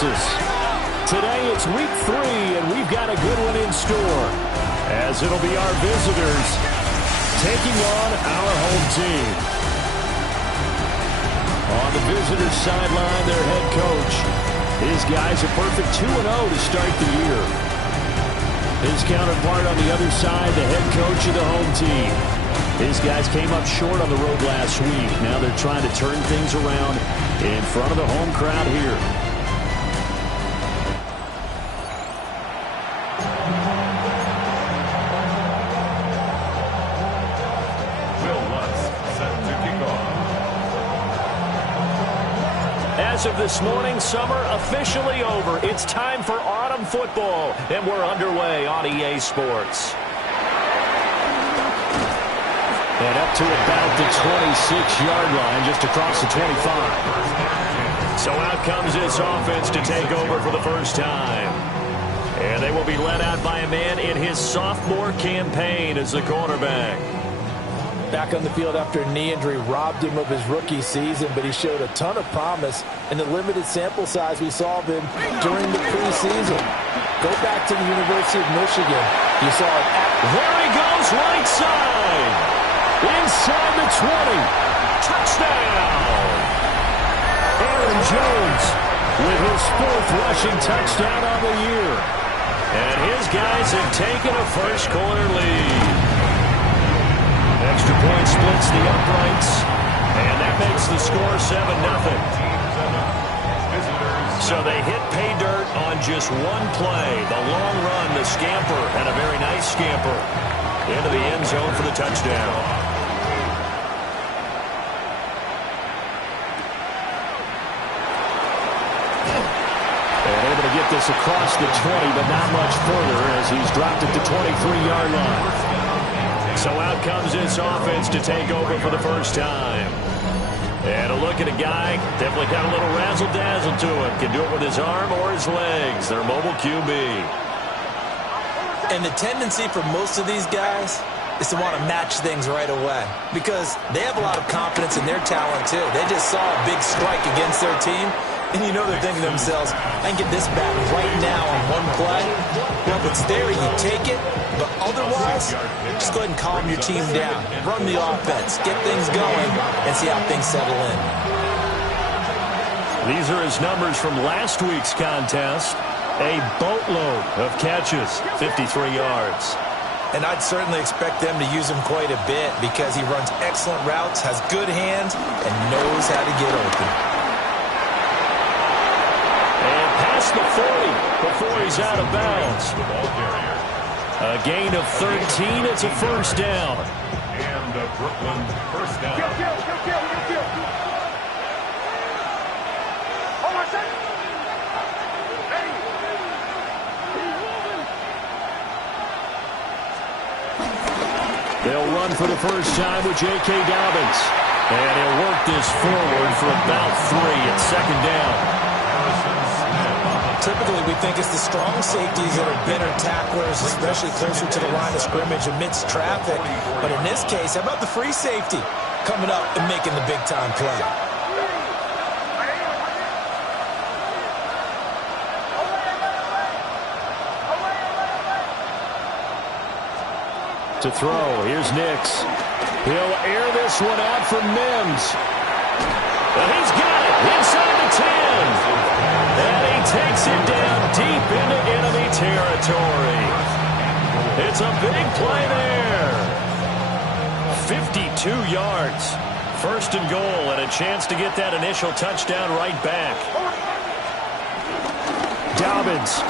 Texas. Today it's week 3, and we've got a good one in store, as it'll be our visitors taking on our home team. On the visitors' sideline, their head coach. His guys a perfect 2-0 to start the year. His counterpart on the other side, the head coach of the home team. His guys came up short on the road last week. Now they're trying to turn things around in front of the home crowd here. As of this morning, summer officially over. It's time for autumn football, and we're underway on EA Sports. And up to about the 26-yard line, just across the 25. So out comes this offense to take over for the first time. And they will be led out by a man in his sophomore campaign as the quarterback. Back on the field after a knee injury robbed him of his rookie season, but he showed a ton of promise in the limited sample size we saw of him during the preseason. Go back to the University of Michigan. You saw it. There he goes, right side. Inside the 20. Touchdown. Aaron Jones with his 4th rushing touchdown on the year. And his guys have taken a first quarter lead. Extra point splits the uprights, and that makes the score 7-0. So they hit pay dirt on just one play. The long run, the scamper, and a very nice scamper into the end zone for the touchdown. And able to get this across the 20, but not much further as he's dropped it to 23-yard line. So out comes this offense to take over for the first time. And a look at a guy, definitely got a little razzle-dazzle to him. Can do it with his arm or his legs. Their mobile QB. And the tendency for most of these guys is to want to match things right away, because they have a lot of confidence in their talent too. They just saw a big strike against their team, and you know they're thinking to themselves, I can get this back right now on one play. Well, if it's there, you take it. But otherwise, just go ahead and calm your team down. Run the offense. Get things going and see how things settle in. These are his numbers from last week's contest. A boatload of catches, 53 yards. And I'd certainly expect them to use him quite a bit because he runs excellent routes, has good hands, and knows how to get open. And past the 40 before he's out of bounds. A gain of 13. It's a first down. And a Brooklyn first down. They'll run for the first time with J.K. Dobbins. And he'll work this forward for about 3 at second down. Typically, we think it's the strong safeties that are better tacklers, especially closer to the line of scrimmage amidst traffic. But in this case, how about the free safety coming up and making the big-time play? To throw, here's Nix. He'll air this one out for Mims. And he's got it inside the 10. And he takes it down deep into enemy territory. It's a big play there. 52 yards. First and goal, and a chance to get that initial touchdown right back. Dobbins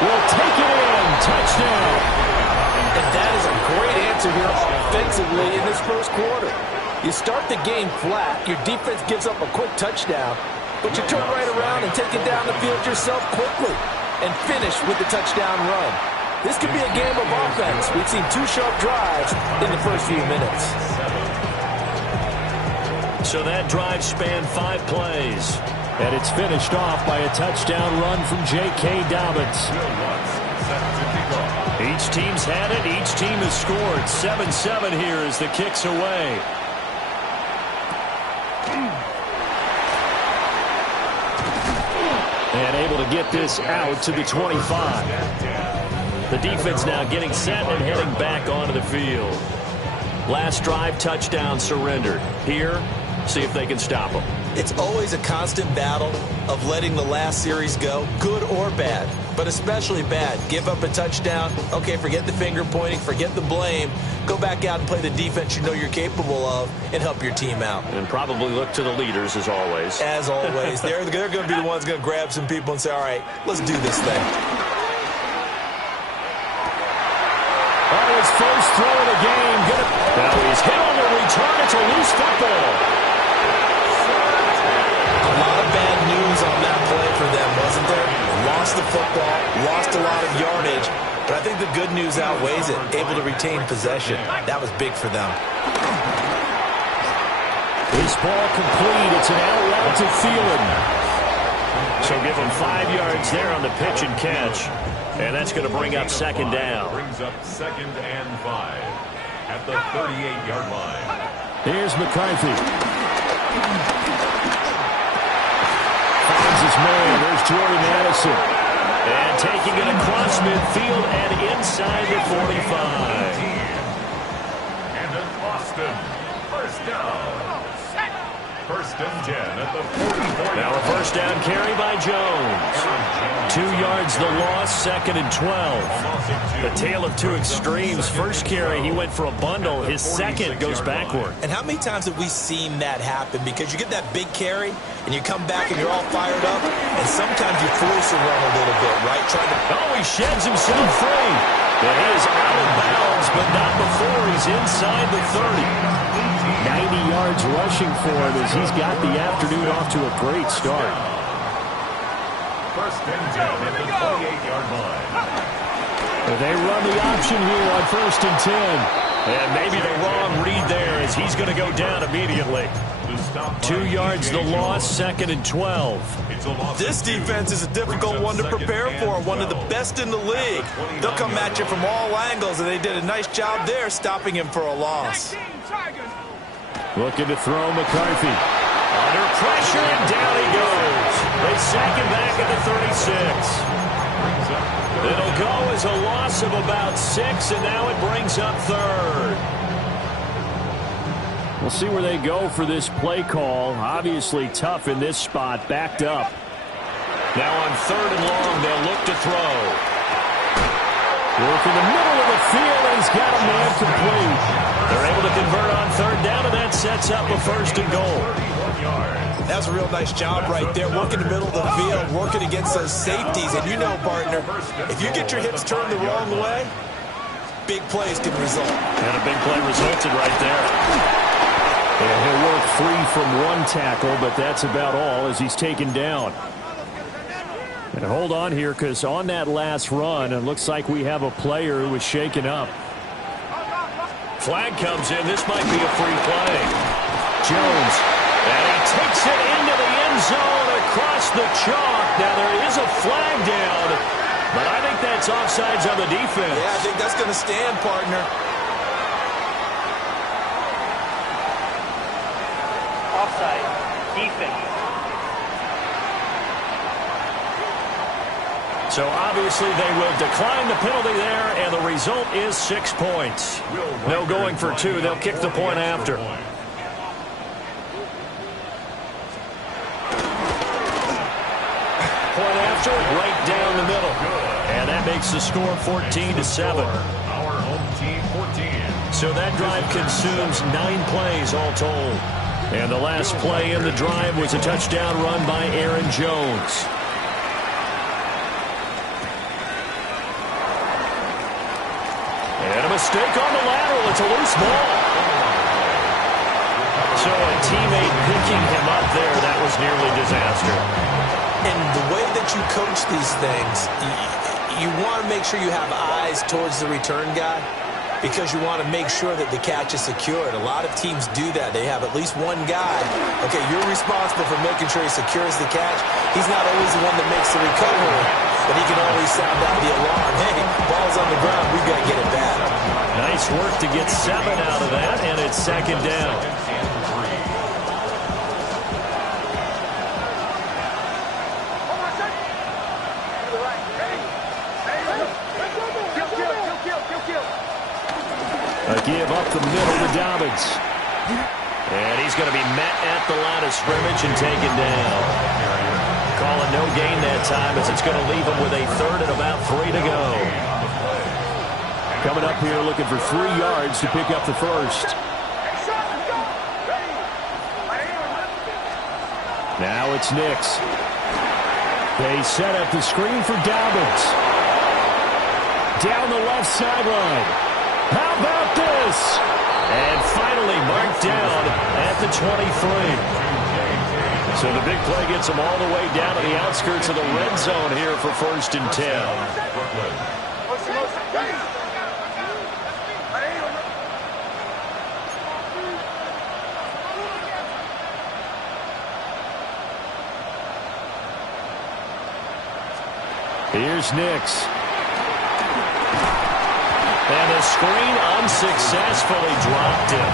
will take it in. Touchdown. And that is a great answer here offensively in this first quarter. You start the game flat, your defense gives up a quick touchdown, but you turn right around and take it down the field yourself quickly and finish with the touchdown run. This could be a game of offense. We've seen 2 sharp drives in the first few minutes. So that drive spanned 5 plays. And it's finished off by a touchdown run from J.K. Dobbins. Each team's had it. Each team has scored. 7-7 here as the kick's away. And able to get this out to the 25. The defense now getting set and heading back onto the field. Last drive, touchdown surrendered. Here, see if they can stop them. It's always a constant battle of letting the last series go, good or bad, but especially bad. Give up a touchdown. Okay, forget the finger pointing, forget the blame. Go back out and play the defense you know you're capable of and help your team out. And probably look to the leaders as always. As always. They're going to be the ones going to grab some people and say, all right, let's do this thing. On his first throw of the game. Now he's hit on the return. It's a loose football. A lot of bad news on that play for them, wasn't there? Lost the football, lost a lot of yardage, but I think the good news outweighs it. Able to retain possession. That was big for them. This ball complete. It's an out route to Thielen. So give him 5 yards there on the pitch and catch. And that's going to bring up second down. Brings up 2nd and 5 at the 38-yard line. Here's McCarthy. Finds his man. There's Jordan Addison. And taking it across midfield and inside the 45. And an Austin. First down. 1st and 10 at the 44. Now a first down carry by Jones. 2 yards the loss, 2nd and 12. The tale of two extremes. First carry, he went for a bundle. His second goes backward. And how many times have we seen that happen? Because you get that big carry, and you come back and you're all fired up, and sometimes you force a run a little bit, right? Oh, he sheds himself free. And he is out of bounds, but not before he's inside the 30. 90 yards rushing for him as he's got the afternoon off to a great start. 1st and 10 at the 28-yard line. They run the option here on 1st and 10. And maybe the wrong read there as he's going to go down immediately. 2 yards the loss, 2nd and 12. This defense is a difficult one to prepare for, one of the best in the league. They'll come at you from all angles, and they did a nice job there stopping him for a loss. Looking to throw McCarthy. Under pressure, and down he goes. They sack him back at the 36. It'll go as a loss of about 6, and now it brings up 3rd. We'll see where they go for this play call. Obviously tough in this spot, backed up. Now on 3rd and long, they'll look to throw. Work in the middle of the field, and he's got a man complete. They're able to convert on 3rd down, and that sets up a 1st and goal. That's a real nice job right there, working the middle of the field, working against those safeties. And you know, partner, if you get your hips turned the wrong way, big plays can result. And a big play resulted right there. And he'll work free from one tackle, but that's about all as he's taken down. And hold on here, because on that last run, it looks like we have a player who was shaken up. Flag comes in. This might be a free play. Jones. And he takes it into the end zone across the chalk. Now there is a flag down, but I think that's offsides on the defense. Yeah, I think that's going to stand, partner. Offside. Defense. So obviously they will decline the penalty there, and the result is 6 points. No going for 2. They'll kick the point after. Point after, right down the middle. And that makes the score 14-7. Our home team 14. So that drive consumes 9 plays all told. And the last play in the drive was a touchdown run by Aaron Jones. And a mistake on the lateral. It's a loose ball. So a teammate picking him up there, that was nearly disaster. And the way that you coach these things, you want to make sure you have eyes towards the return guy because you want to make sure that the catch is secured. A lot of teams do that. They have at least one guy. Okay, you're responsible for making sure he secures the catch. He's not always the one that makes the recovery, but he can always sound out the alarm. Hey, ball's on the ground. We've got to get it back. Nice work to get 7 out of that, and it's 2nd down. A give up the middle to Dobbins. And he's going to be met at the line of scrimmage and taken down. Calling no gain that time as it's going to leave him with a third and about 3 to go. Coming up here looking for 3 yards to pick up the first. Now it's Nix. They set up the screen for Dobbins. Down the left sideline. How about this? And finally marked down at the 23. So the big play gets them all the way down to the outskirts of the red zone here for 1st and 10. Here's Nix. And the screen unsuccessfully dropped him.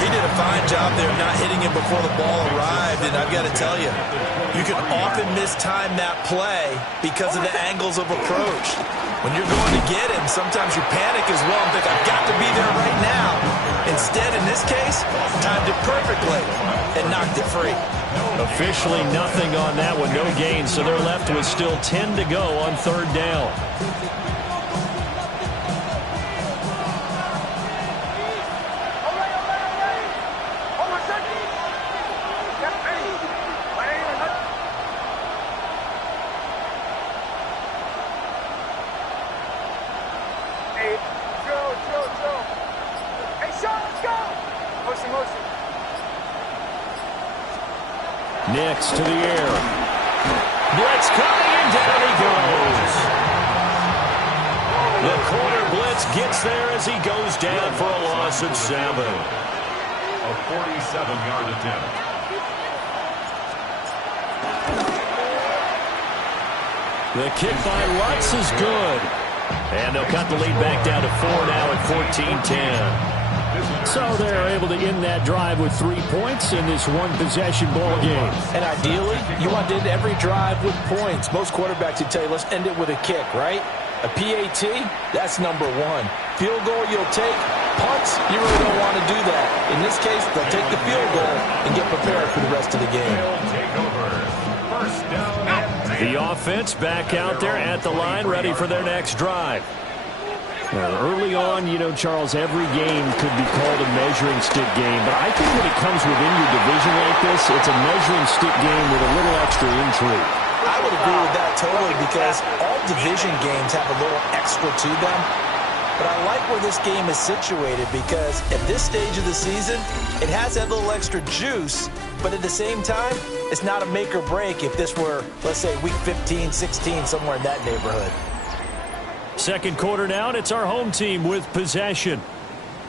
He did a fine job there not hitting him before the ball arrived, and I've got to tell you, you can often mistime that play because of the angles of approach. When you're going to get him, sometimes you panic as well and think, I've got to be there right now. Instead, in this case, timed it perfectly and knocked it free. Officially nothing on that one, no gain, so they're left with still 10 to go on 3rd down. Nix to the air. Blitz coming, and down he goes. The corner blitz gets there as he goes down for a loss of 7. A 47-yard attempt. The kick by Lutz is good. And they'll cut the lead back down to 4 now at 14-10. So they're able to end that drive with 3 points in this one-possession ball game. And ideally, you want to end every drive with points. Most quarterbacks would tell you, let's end it with a kick, right? A PAT, that's number 1. Field goal you'll take. Punts, you really don't want to do that. In this case, they'll take the field goal and get prepared for the rest of the game. The offense back out there at the line, ready for their next drive. Early on, you know, Charles, every game could be called a measuring stick game. But I think when it comes within your division like this, it's a measuring stick game with a little extra intrigue. I would agree with that totally because all division games have a little extra to them. But I like where this game is situated because at this stage of the season, it has that little extra juice. But at the same time, it's not a make or break if this were, let's say, week 15, 16, somewhere in that neighborhood. Second quarter now, and it's our home team with possession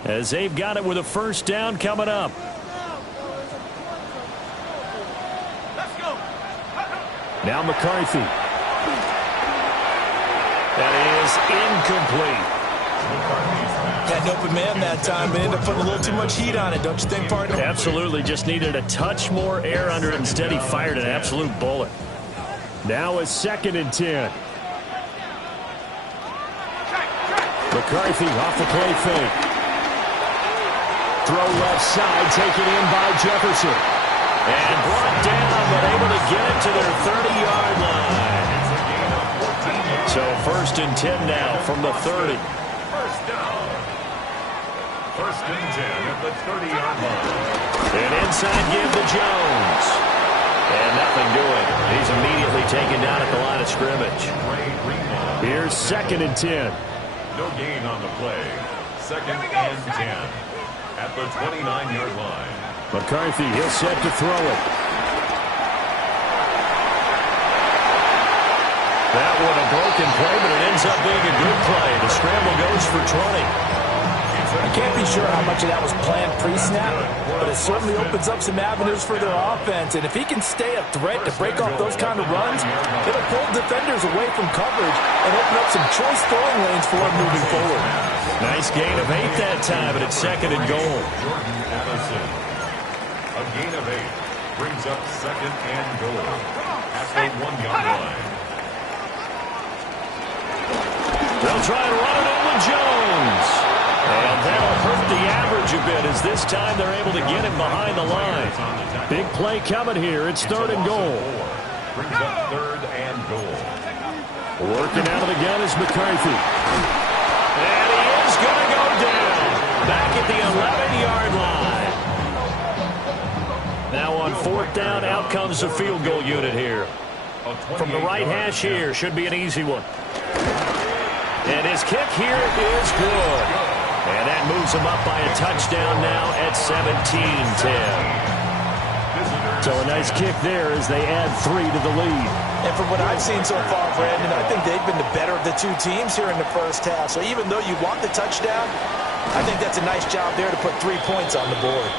as they've got it with a 1st down coming up. Now McCarthy. That is incomplete. Had an open man that time, but ended up putting a little too much heat on it, don't you think, partner? Absolutely, just needed a touch more air under it. Instead, he fired an absolute bullet. Now it's 2nd and 10. McCarthy off the play fake. Throw left side, taken in by Jefferson. And brought down, but able to get it to their 30-yard line. So 1st and 10 now from the 30. First down. 1st and 10 at the 30-yard line. An inside give to Jones. And nothing doing. He's immediately taken down at the line of scrimmage. Here's 2nd and 10. No gain on the play. 2nd and 10 at the 29-yard line. McCarthy, he'll set to throw it. That one a broken play, but it ends up being a good play. The scramble goes for 20. I can't be sure how much of that was planned pre-snap, but it certainly opens up some avenues for their offense. And if he can stay a threat to break off those kind of runs, it'll pull defenders away from coverage and open up some choice throwing lanes for him moving forward. Nice gain of 8 that time, but it's 2nd and goal. A gain of 8 brings up 2nd and goal at the 1-yard line. They'll try and run it in with Jones. And that'll hurt the average a bit as this time they're able to get him behind the line. Big play coming here. It's 3rd and goal. Brings up 3rd and goal. Working out of the gun is McCarthy. And he is going to go down. Back at the 11-yard line. Now on 4th down, out comes the field goal unit here. From the right hash here, should be an easy one. And his kick here is good. And that moves him up by a touchdown now at 17-10. So a nice kick there as they add 3 to the lead. And from what I've seen so far, Brandon, I think they've been the better of the two teams here in the first half. So even though you want the touchdown, I think that's a nice job there to put 3 points on the board.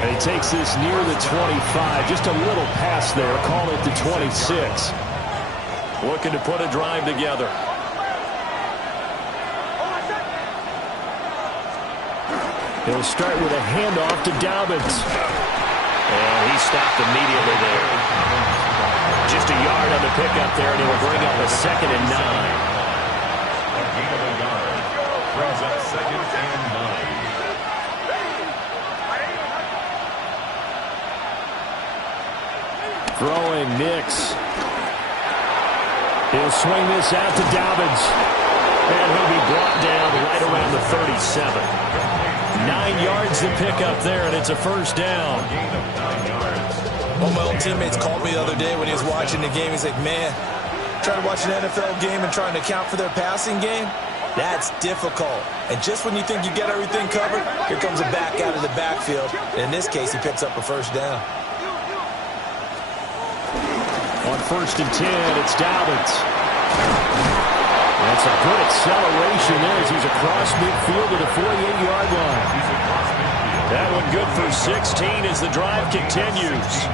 And he takes this near the 25. Just a little pass there. Call it the 26. Looking to put a drive together. He'll start with a handoff to Dobbins. And he stopped immediately there. Just a yard on the pickup there, and he'll bring up a 2nd and 9. A gain of a yard. Brings up 2nd and 9. Throwing Nix. He'll swing this out to Dobbins. And he'll be brought down right around the 37. 9 yards to pick up there, and it's a 1st down. One of my old teammates called me the other day when he was watching the game. He's like, man, trying to watch an NFL game and trying to account for their passing game, that's difficult. And just when you think you get everything covered, here comes a back out of the backfield. And in this case, he picks up a 1st down. On 1st and 10, it's Dobbins. That's a good acceleration there as he's across midfield to the 48-yard line. That one good for 16 as the drive continues.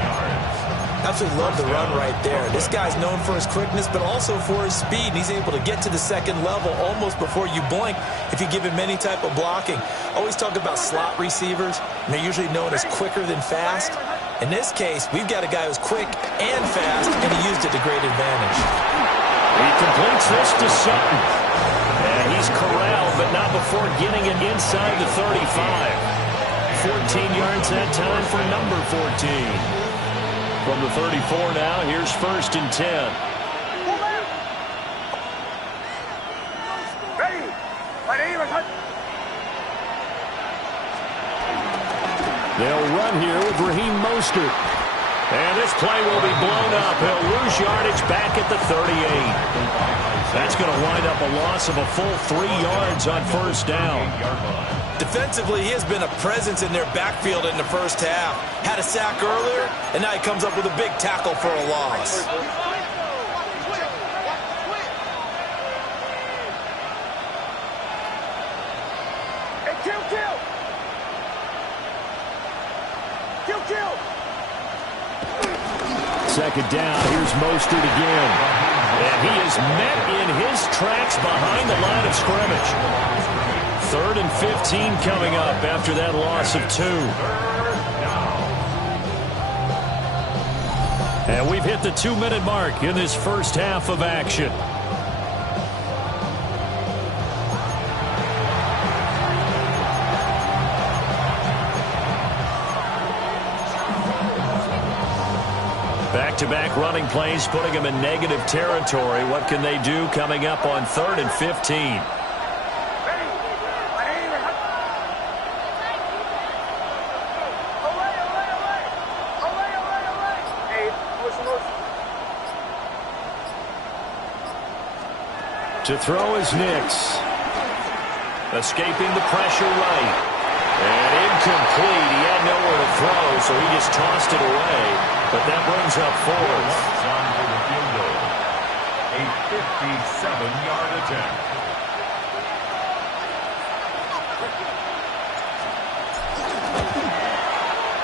Absolutely love the run right there. This guy's known for his quickness, but also for his speed. He's able to get to the 2nd level almost before you blink if you give him any type of blocking. Always talk about slot receivers, and they're usually known as quicker than fast. In this case, we've got a guy who's quick and fast, and he used it to great advantage. He completes this to Sutton. And he's corralled, but not before getting it inside the 35. 14 yards that time for number 14. From the 34 now, here's 1st and 10. They'll run here with Raheem Mostert. And this play will be blown up. He'll lose yardage back at the 38. That's going to wind up a loss of a full 3 yards on 1st down. Defensively, he has been a presence in their backfield in the first half. Had a sack earlier, and now he comes up with a big tackle for a loss. Second down, here's Mostert again. And he is met in his tracks behind the line of scrimmage. 3rd and 15 coming up after that loss of 2. And we've hit the 2-minute mark in this first half of action. Back-to-back running plays, putting them in negative territory. What can they do coming up on 3rd and 15? To throw is Nix. Escaping the pressure right. And incomplete. He had nowhere to throw, so he just tossed it away. But that brings up 4th. A 57-yard attempt.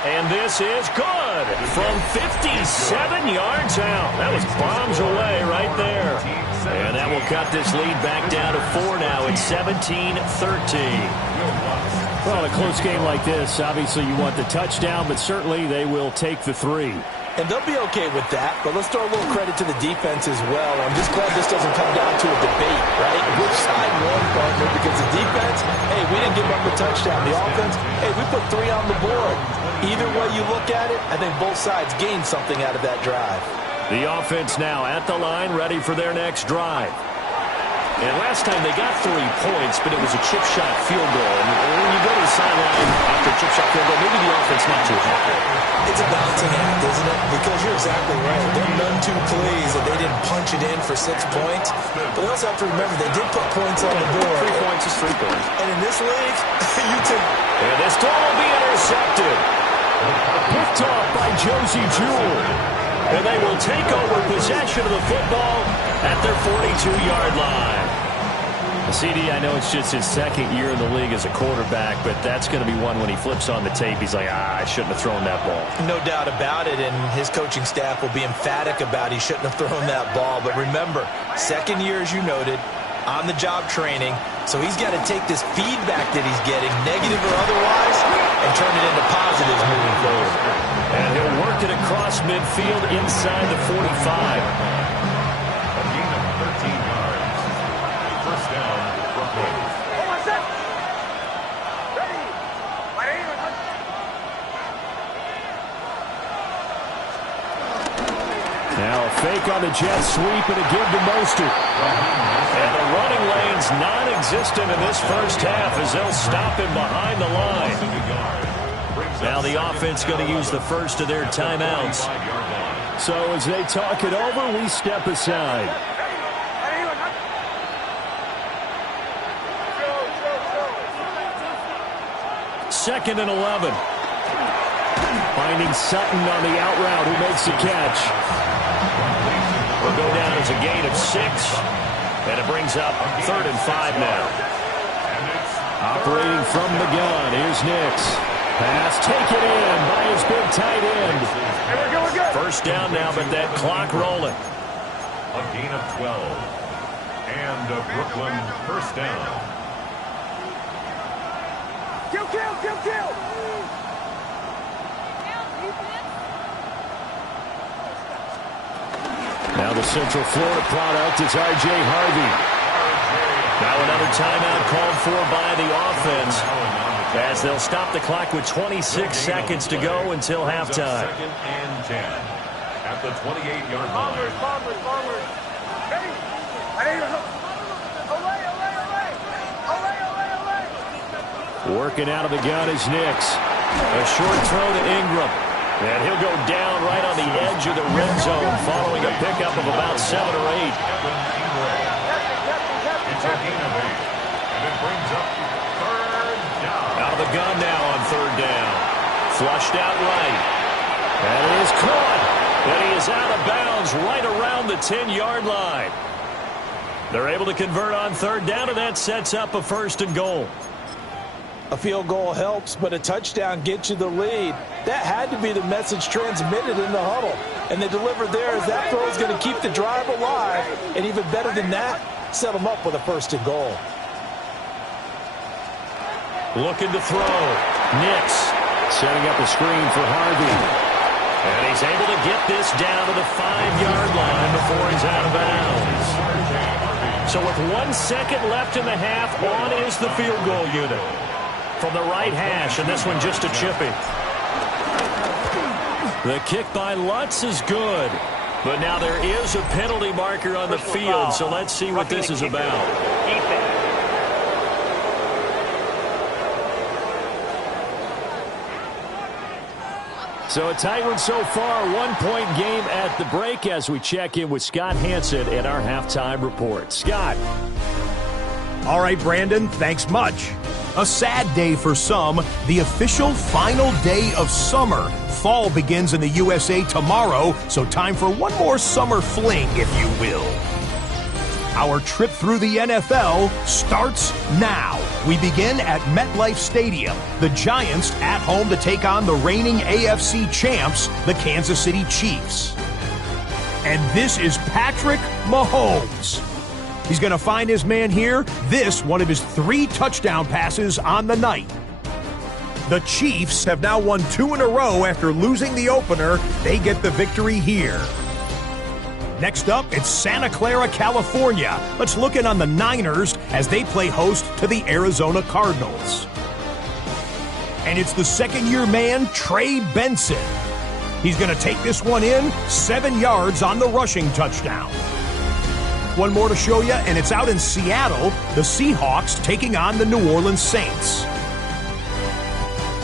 And this is good from 57 yards out. That was bombs away right there. And that will cut this lead back down to 4 now. It's 17-13. Well, in a close game like this, obviously you want the touchdown, but certainly they will take the 3. And they'll be okay with that, but let's throw a little credit to the defense as well. I'm just glad this doesn't come down to a debate, right? Which side won, partner? Because the defense, hey, we didn't give up a touchdown. The offense, hey, we put 3 on the board. Either way you look at it, I think both sides gained something out of that drive. The offense now at the line, ready for their next drive. And last time they got 3 points, but it was a chip shot field goal. And when you go to the sideline after a chip shot field goal, maybe the offense not too happy. It's a balancing act, isn't it? Because you're exactly right. They're none too pleased that they didn't punch it in for 6 points. But they also have to remember they did put points on the board. 3 points is 3 points. And in this league, you take... And this throw will be intercepted. Picked off by Josie Jewell. And they will take over possession of the football at their 42-yard line. CD, I know it's just his 2nd year in the league as a quarterback, but that's going to be one when he flips on the tape. He's like, I shouldn't have thrown that ball. No doubt about it, and his coaching staff will be emphatic about he shouldn't have thrown that ball. But remember, 2nd year, as you noted, on-the-job training, so he's got to take this feedback that he's getting, negative or otherwise, and turn it into positives moving forward. And he'll work it across midfield inside the 45. A gain of 13 yards. First down, Brooklyn. Now a fake on the jet sweep and a give to Mostert. And the running lane's non-existent in this first half as they'll stop him behind the line. Now the offense going to use the first of their timeouts. So as they talk it over, we step aside. Second and 11. Finding Sutton on the out route who makes the catch. Will go down as a gain of 6. And it brings up 3rd and 5 now. Operating from the gun, here's Nix. Pass taken in by his big tight end. First down now, but that clock rolling. A gain of 12. And a Brooklyn first down. Kill! Now the Central Florida product is R.J. Harvey. Now another timeout called for by the offense as they'll stop the clock with 26 seconds to go until halftime. 2nd and 10 at the 28-yard line. Bombers. Working out of the gun is Nix. A short throw to Ingram. And he'll go down right on the edge of the red zone following a pickup of about 7 or 8. It's a gain of 8. And it brings up 3rd down. Out of the gun now on 3rd down. Flushed out right. And it is caught. And he is out of bounds right around the 10-yard line. They're able to convert on 3rd down, and that sets up a 1st and goal. A field goal helps, but a touchdown gets you the lead. That had to be the message transmitted in the huddle. And they delivered there as that throw is going to keep the drive alive. And even better than that, set them up with a 1st and goal. Looking to throw. Nix setting up a screen for Harvey. And he's able to get this down to the 5-yard line before he's out of bounds. So with 1 second left in the half, on is the field goal unit. From the right hash, and this one just a chipping. The kick by Lutz is good. But now there is a penalty marker on the field, so let's see what this is about. So a tight one so far, 1-point game at the break as we check in with Scott Hansen in our halftime report. Scott. All right, Brandon, thanks much. A sad day for some, the official final day of summer. Fall begins in the USA tomorrow, so time for one more summer fling, if you will. Our trip through the NFL starts now. We begin at MetLife Stadium. The Giants at home to take on the reigning AFC champs, the Kansas City Chiefs. And this is Patrick Mahomes. He's going to find his man here. This, one of his 3 touchdown passes on the night. The Chiefs have now won 2 in a row after losing the opener. They get the victory here. Next up, it's Santa Clara, California. Let's look in on the Niners as they play host to the Arizona Cardinals. And it's the second-year man, Trey Benson. He's going to take this one in, 7 yards on the rushing touchdown. One more to show you, and it's out in Seattle, the Seahawks taking on the New Orleans Saints.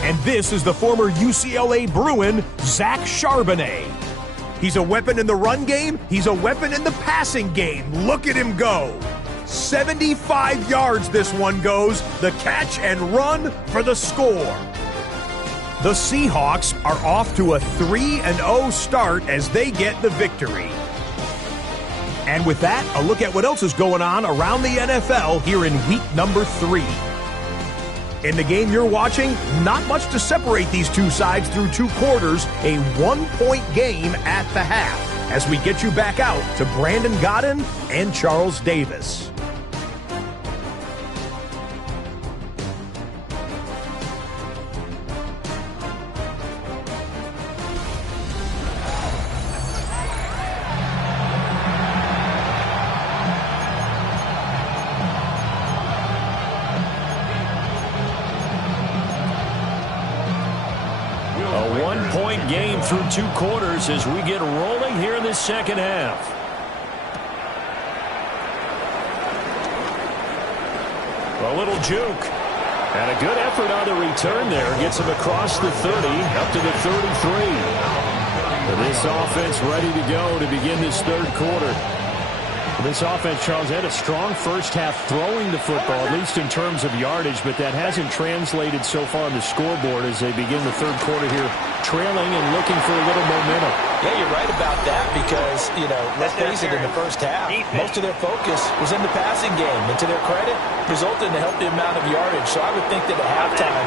And this is the former UCLA Bruin, Zach Charbonnet. He's a weapon in the run game. He's a weapon in the passing game. Look at him go. 75 yards this one goes. The catch and run for the score. The Seahawks are off to a 3-0 start as they get the victory. And with that, a look at what else is going on around the NFL here in week number 3. In the game you're watching, not much to separate these two sides through 2 quarters, a 1-point game at the half, as we get you back out to Brandon Godden and Charles Davis. Game through 2 quarters as we get rolling here in the second half. A little juke. And a good effort on the return there. Gets him across the 30, up to the 33. And this offense ready to go to begin this third quarter. This offense, Charles, had a strong first half throwing the football, at least in terms of yardage, but that hasn't translated so far on the scoreboard as they begin the third quarter here, trailing and looking for a little momentum. Yeah, you're right about that because, let's face it, in the first half, most of their focus was in the passing game. And to their credit, resulted in a healthy amount of yardage. So I would think that at halftime,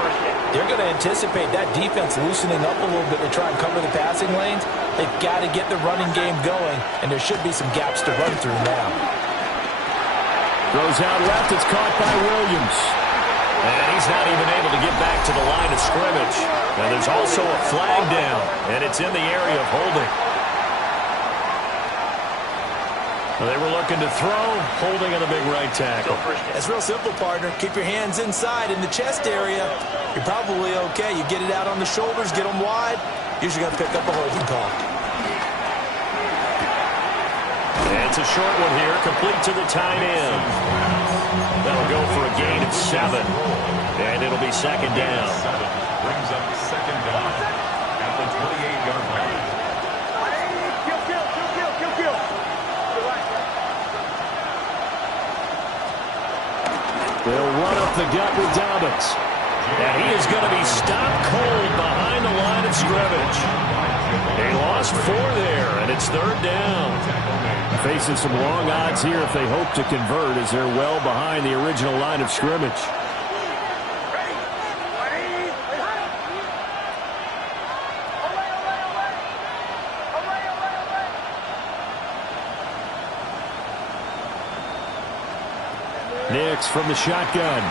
they're going to anticipate that defense loosening up a little bit to try and cover the passing lanes. They've got to get the running game going, and there should be some gaps to run through now. Throws out left. It's caught by Williams. And he's not even able to get back to the line of scrimmage. And there's also a flag down, and it's in the area of holding. Well, they were looking to throw, holding on the big right tackle. It's real simple, partner. Keep your hands inside in the chest area. You're probably okay. You get it out on the shoulders, get them wide. Usually got to pick up a holding call. And it's a short one here, complete to the tight end. That'll go for a gain of 7. And it'll be second down. Brings up second down at the 28-yard line. Kill. They'll run up the gut with Dobbins. And he is going to be stopped cold behind the line of scrimmage. They lost 4 there, and it's third down. Facing some long odds here if they hope to convert as they're well behind the original line of scrimmage. Nix from the shotgun.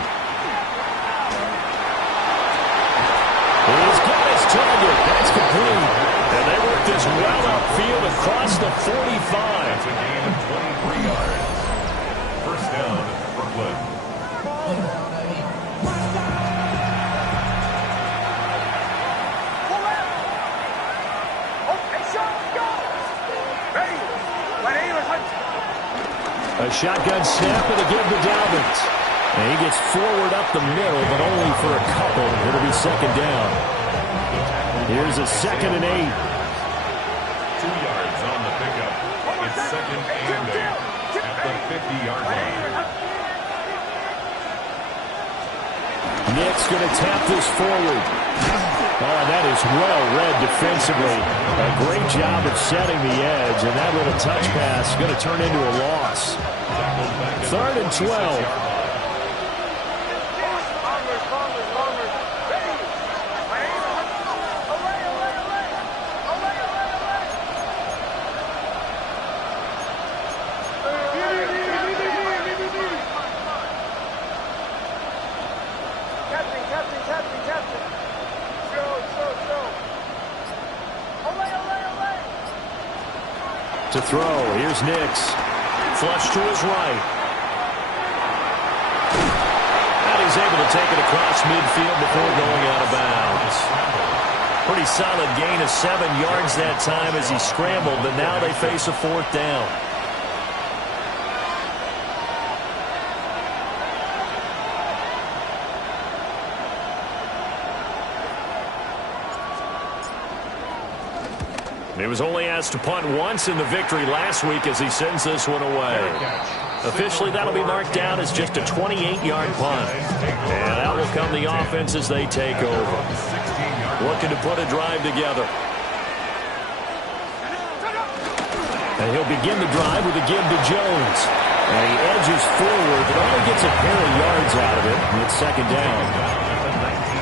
He's got his target. That's complete. And they work this well upfield across the 45. That's a gain of 23 yards. First down, Brooklyn. A shotgun snap and a give to Dobbins. And he gets forward up the middle, but only for a couple. It'll be second down. Here's a 2nd and 8. 2 yards on the pickup. It's 2nd and 8 at the 50-yard line. Nick's going to tap this forward. Oh, that is well read defensively. A great job of setting the edge, and that little touch pass is going to turn into a loss. 3rd and 12. to throw. Here's Nix. Flush to his right. And he's able to take it across midfield before going out of bounds. Pretty solid gain of 7 yards that time as he scrambled, but now they face a 4th down. He was only asked to punt once in the victory last week as he sends this one away. Officially, that'll be marked down as just a 28-yard punt. And out will come the offense as they take over. Looking to put a drive together. And he'll begin the drive with a give to Jones. And he edges forward, but only gets a pair of yards out of it. And it's 2nd down.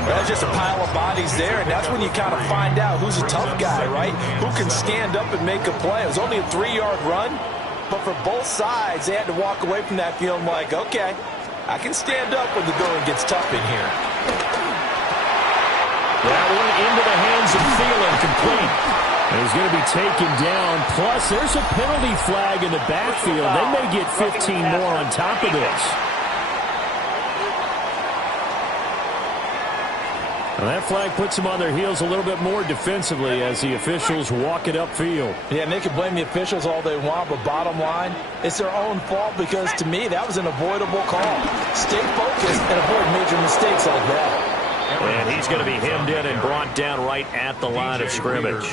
That's just a pile of bodies there, and that's when you kind of find out who's a tough guy, right? Who can stand up and make a play. It was only a 3-yard run, but for both sides, they had to walk away from that feeling like, okay, I can stand up when the going gets tough in here. That one into the hands of Thielen, complete. And he's going to be taken down. Plus, there's a penalty flag in the backfield. They may get 15 more on top of this. Well, that flag puts them on their heels a little bit more defensively as the officials walk it upfield. Yeah, and they can blame the officials all they want, but bottom line, it's their own fault because, to me, that was an avoidable call. Stay focused and avoid major mistakes like that. And he's going to be hemmed in and brought down right at the line of scrimmage.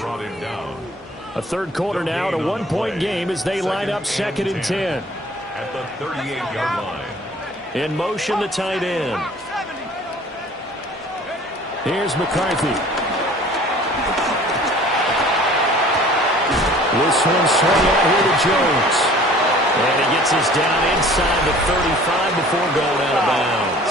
A 3rd quarter now, and a 1-point game as they line up 2nd and 10. At the 38-yard line. In motion, the tight end. Here's McCarthy. This one swung out here to Jones. And he gets us down inside the 35 before going out of bounds.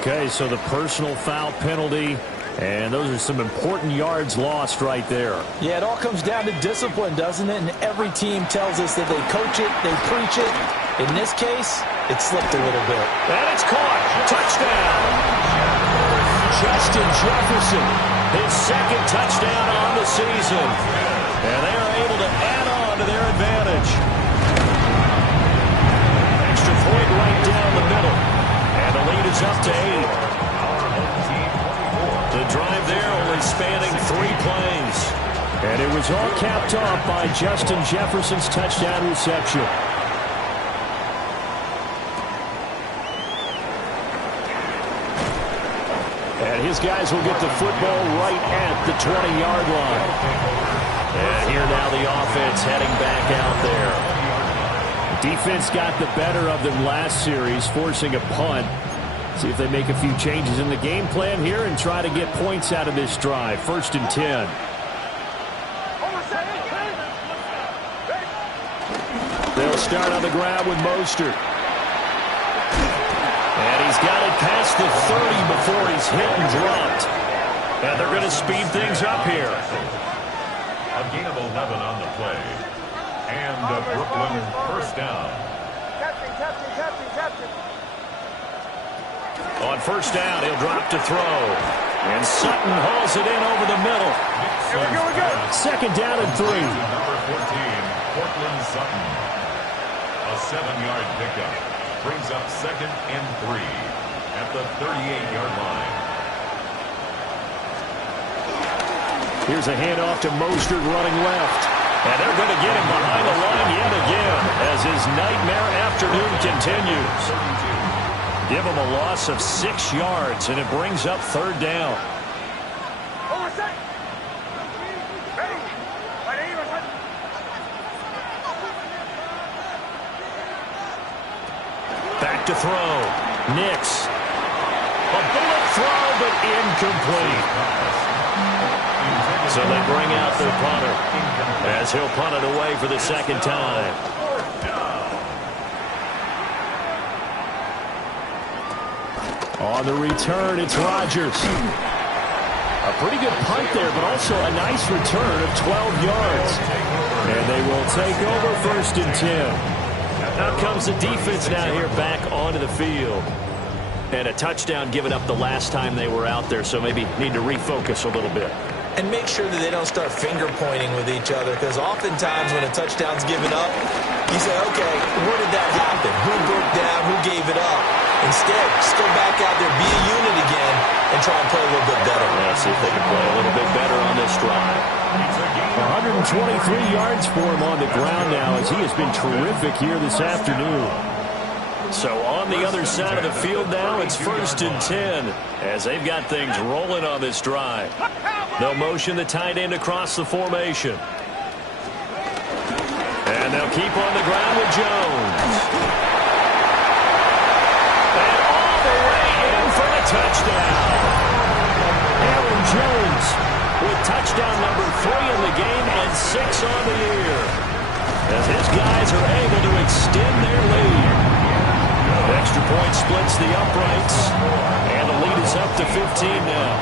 Okay, so the personal foul penalty, and those are some important yards lost right there. Yeah, it all comes down to discipline, doesn't it? And every team tells us that they coach it, they preach it. In this case, it slipped a little bit. And it's caught. Touchdown. Justin Jefferson, his 2nd touchdown on the season. And they are able to add on to their advantage. Extra point right down the middle. And the lead is up to 8. The drive there only spanning 3 plays. And it was all capped off by Justin Jefferson's touchdown reception. And his guys will get the football right at the 20-yard line. And here now the offense heading back out there. Defense got the better of them last series, forcing a punt. See if they make a few changes in the game plan here and try to get points out of this drive. 1st and 10. They'll start on the ground with Mostert. And he's got it past the 30 before he's hit and dropped. And they're going to speed things up here. A gain of 11 on the play. And a Brooklyn 1st down. Captain. On 1st down, he'll drop to throw. And Sutton hauls it in over the middle. Here we go. 2nd down and 3. Number 14, Cortland Sutton. A 7-yard pickup. Brings up 2nd and 3 at the 38-yard line. Here's a handoff to Mostert running left. And they're going to get him behind the line yet again as his nightmare afternoon continues. Give him a loss of 6 yards, and it brings up 3rd down. Back to throw. Nix. A bullet throw, but incomplete. So they bring out their punter as he'll punt it away for the 2nd time. On the return, it's Rodgers. A pretty good punt there, but also a nice return of 12 yards. And they will take over 1st and 10. Out comes the defense now here back onto the field. And a touchdown given up the last time they were out there, so maybe need to refocus a little bit. And make sure that they don't start finger-pointing with each other, because oftentimes when a touchdown's given up, you say, okay, where did that happen? Who broke down? Who gave it up? Instead, just go back out there, be a unit again, and try and play a little bit better. Let's see if they can play a little bit better on this drive. 123 yards for him on the ground now, as he has been terrific here this afternoon. So on the other side of the field now, it's 1st and 10 as they've got things rolling on this drive. They'll motion the tight end across the formation. And they'll keep on the ground with Jones. And all the way in for the touchdown. Aaron Jones with touchdown number 3 in the game and 6 on the year, as his guys are able to extend their lead. Extra point splits the uprights, and the lead is up to 15 now.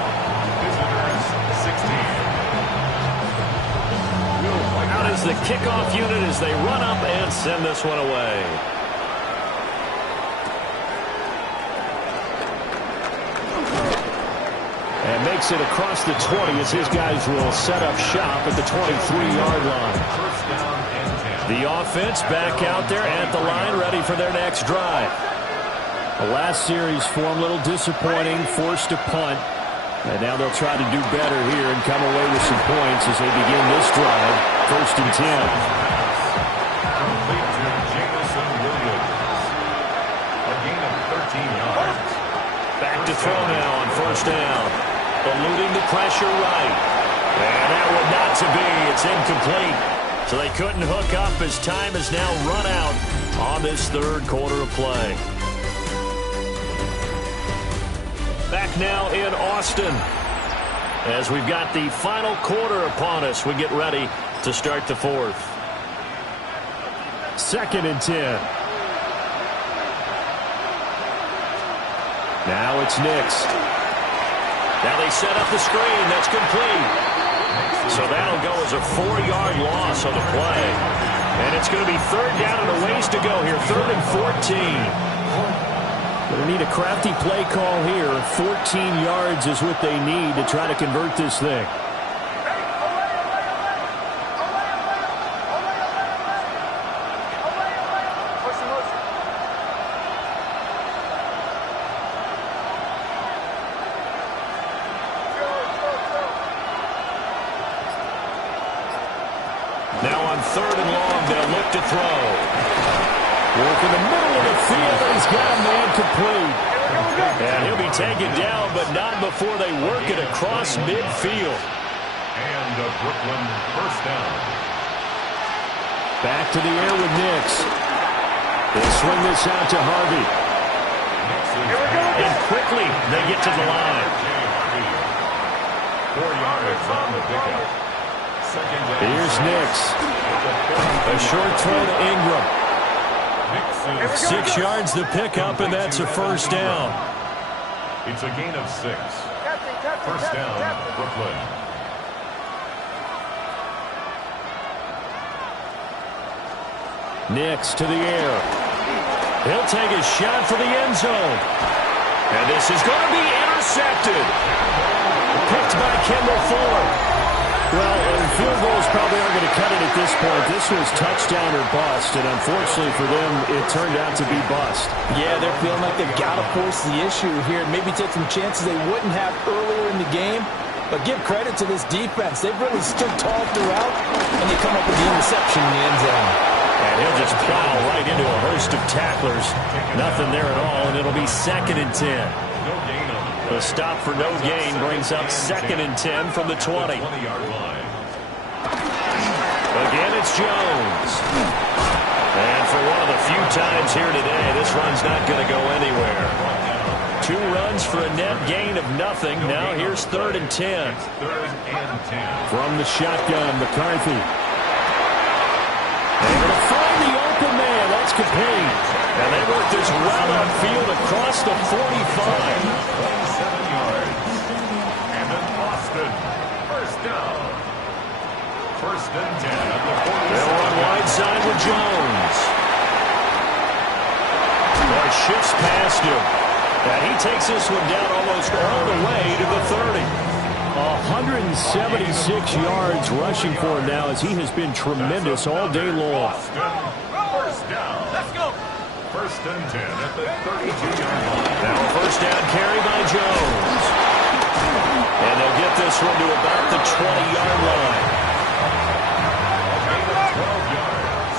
Visitors 16. Out is the kickoff unit as they run up and send this one away. And makes it across the 20 as his guys will set up shop at the 23-yard line. First down and 10. The offense back out there at the line, ready for their next drive. The last series for them, a little disappointing, forced to punt. And now they'll try to do better here and come away with some points as they begin this drive. 1st and 10. Complete to Jamison Williams. A gain of 13 yards. Back to throw now on 1st down. Eluding the pressure right. And that one not to be. It's incomplete. So they couldn't hook up as time has now run out on this 3rd quarter of play. Back now in Austin as we've got the final quarter upon us. We get ready to start the 4th. 2nd and 10. Now it's Nix. Now they set up the screen. That's complete. So that'll go as a 4-yard loss on the play. And it's going to be 3rd down and a ways to go here. 3rd and 14. They need a crafty play call here. 14 yards is what they need to try to convert this thing. Now on 3rd and long, they'll look to throw. Work in the middle of the field, and he's got a man complete. And he'll be taken down, but not before they work it across midfield. And a Brooklyn first down. Back to the air with Nix. They swing this out to Harvey. And quickly, they get to the line. 4 yards on the pickup. Second down. Here's Nix. A short throw to Ingram. 6 yards the pickup, and that's a 1st down. It's a gain of 6. First down, Brooklyn. Nix to the air. He'll take a shot for the end zone. And this is going to be intercepted. Picked by Kendall Fuller. Well, field goals probably aren't going to cut it at this point. This was touchdown or bust, and unfortunately for them, it turned out to be bust. Yeah, they're feeling like they've got to force the issue here. Maybe take some chances they wouldn't have earlier in the game. But give credit to this defense. They've really stood tall throughout, and they come up with the interception in the end zone. And he'll just plow right into a host of tacklers. Nothing there at all, and it'll be 2nd and 10. The stop for no gain brings up 2nd and 10 from the 20. Again, it's Jones. And for one of the few times here today, this run's not going to go anywhere. 2 runs for a net gain of nothing. Now here's 3rd and 10. From the shotgun, McCarthy. Able to find the open man. That's complete. And they work this well outfield across the 45. 27 yards. And then Austin. First down. 1st and 10 at the 47. They'll run wide side with Jones. Boy, shifts past him. And he takes this one down almost all the way to the 30. 176 yards rushing for him now, as he has been tremendous all day long. First down. Let's go. First and 10 at the 32-yard line. Now a first down carry by Jones. And they'll get this one to about the 20-yard line. A gain of 12 yards.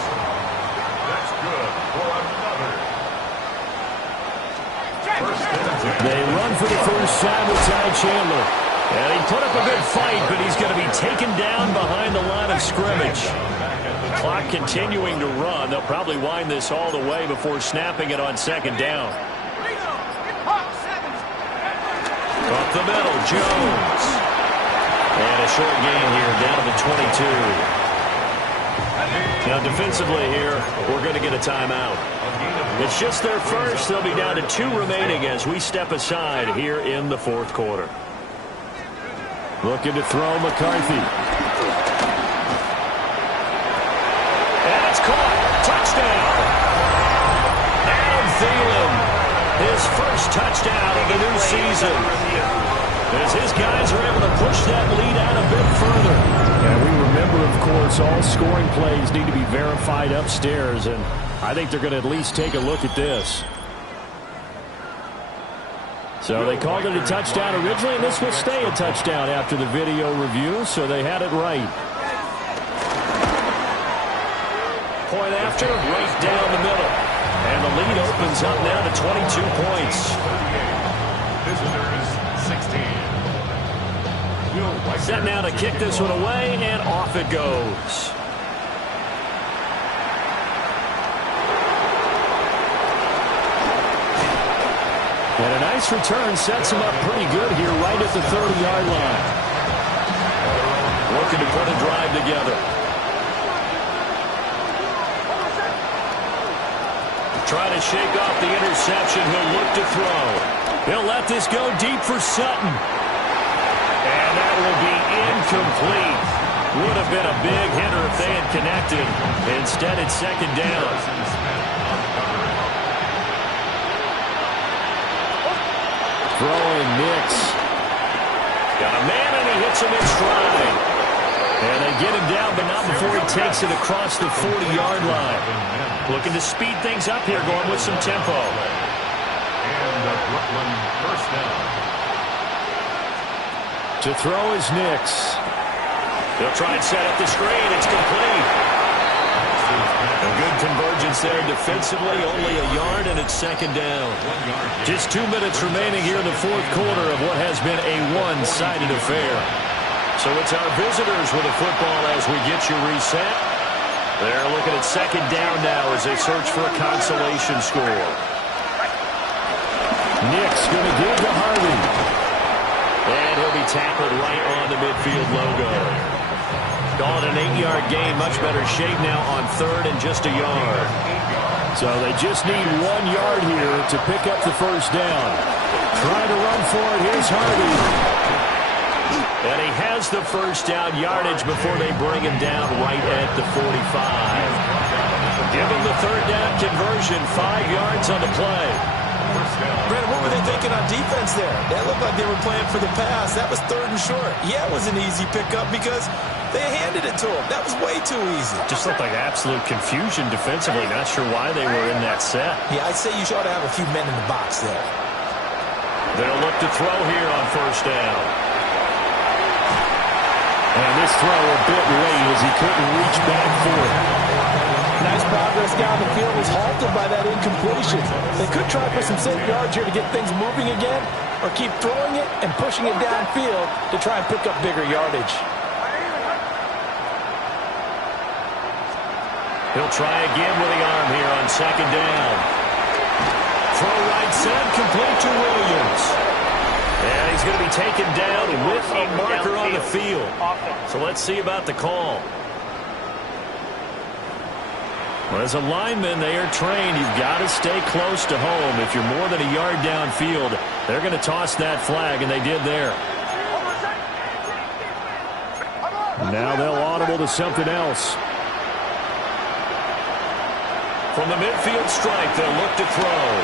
That's good for another. First and 10. They run for the first time with Ty Chandler. And he put up a good fight, but he's going to be taken down behind the line of scrimmage. Clock continuing to run. They'll probably wind this all the way before snapping it on second down. Up the middle, Jones. And a short gain here, down to the 22. Now defensively here, we're going to get a timeout. It's just their first. They'll be down to 2 remaining as we step aside here in the fourth quarter. Looking to throw McCarthy. And it's caught. Touchdown. Adam Thielen. His first touchdown of the new season. As his guys are able to push that lead out a bit further. And we remember, of course, all scoring plays need to be verified upstairs. And I think they're going to at least take a look at this. So they called it a touchdown originally, and this will stay a touchdown after the video review, so they had it right. Point after, right down the middle. And the lead opens up now to 22 points. Visitors 16. Set now to kick this one away, and off it goes. And a nice return sets him up pretty good here right at the 30-yard line. Looking to put a drive together. Trying to shake off the interception. He'll look to throw. He'll let this go deep for Sutton. And that will be incomplete. Would have been a big hitter if they had connected. Instead, it's second down. Throwing Nix. Got a man, and he hits him in stride. And they get him down, but not before he takes it across the 40-yard line. Looking to speed things up here, going with some tempo. And the Brooklyn first down. To throw is Nix. He'll try and set up the screen. It's complete. A good convergence there defensively, only a yard, and it's second down. Just 2 minutes remaining here in the fourth quarter of what has been a one-sided affair. So it's our visitors with the football as we get you reset. They're looking at second down now as they search for a consolation score. Nick's going to give to Harvey. And he'll be tackled right on the midfield logo. Call it an 8-yard gain. Much better shape now on third and just a yard. So they just need 1 yard here to pick up the first down. Trying to run for it. Here's Harvey. And he has the first down yardage before they bring him down right at the 45. Give him the third down conversion. 5 yards on the play. Brandon, what were they thinking on defense there? That looked like they were playing for the pass. That was third and short. Yeah, it was an easy pickup because they handed it to him. That was way too easy. Just looked like absolute confusion defensively. Not sure why they were in that set. Yeah, I'd say you should have a few men in the box there. They'll look to throw here on first down. And this throw a bit late as he couldn't reach back for it. Nice progress down the field was halted by that incompletion. They could try for some safe yards here to get things moving again, or keep throwing it and pushing it downfield to try and pick up bigger yardage. He'll try again with the arm here on second down. Throw right side, complete to Williams. And he's going to be taken down with a marker on the field. So let's see about the call. Well, as a lineman, they are trained. You've got to stay close to home. If you're more than a yard downfield, they're going to toss that flag, and they did there. Now they'll audible to something else. From the midfield stripe, they'll look to throw.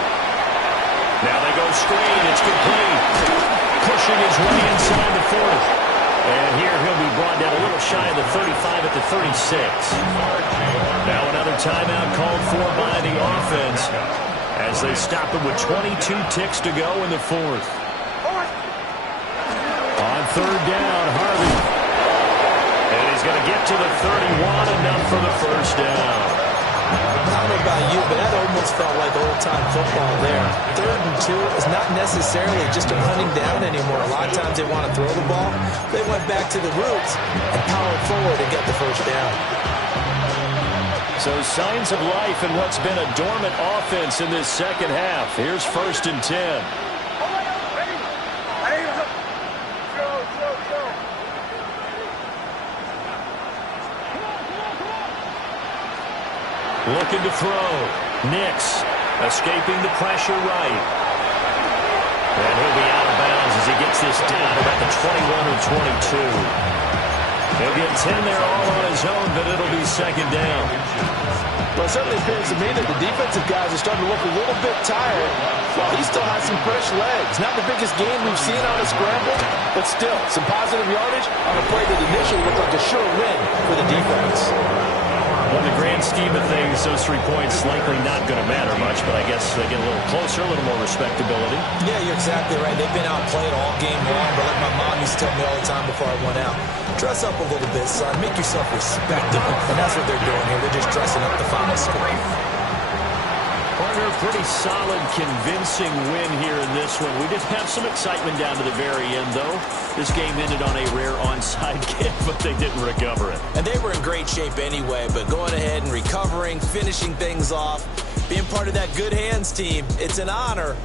Now they go screen. It's complete. Pushing his way inside the 40. And here he'll be brought down a little shy of the 35 at the 36. Now another timeout called for by the offense as they stop it with 22 ticks to go in the fourth. On third down, Harvey. And he's going to get to the 31, enough for the first down. I don't know about you, but that almost felt like old-time football there. 3rd and 2 is not necessarily just a running down anymore. A lot of times they want to throw the ball. They went back to the roots and powered forward and got the first down. So signs of life in what's been a dormant offense in this second half. Here's 1st and 10. Looking to throw. Nix escaping the pressure right. And he'll be out of bounds as he gets this down about the 21 or 22. He'll get 10 there all on his own, but it'll be 2nd down. Well, it certainly appears to me that the defensive guys are starting to look a little bit tired while he still has some fresh legs. Not the biggest game we've seen on a scramble, but still some positive yardage on a play that initially looked like a sure win for the defense. Well, in the grand scheme of things, those 3 points likely not going to matter much, but I guess they get a little closer, a little more respectability. Yeah, you're exactly right. They've been outplayed all game long, but like my mom used to tell me all the time before I went out, dress up a little bit, son. Make yourself respectable. And that's what they're doing here. They're just dressing up the final score. Partner, pretty solid, convincing win here in this one. We did have some excitement down to the very end, though. This game ended on a rare onside kick, but they didn't recover it. And they were in great shape anyway, but going ahead and recovering, finishing things off, being part of that good hands team, it's an honor.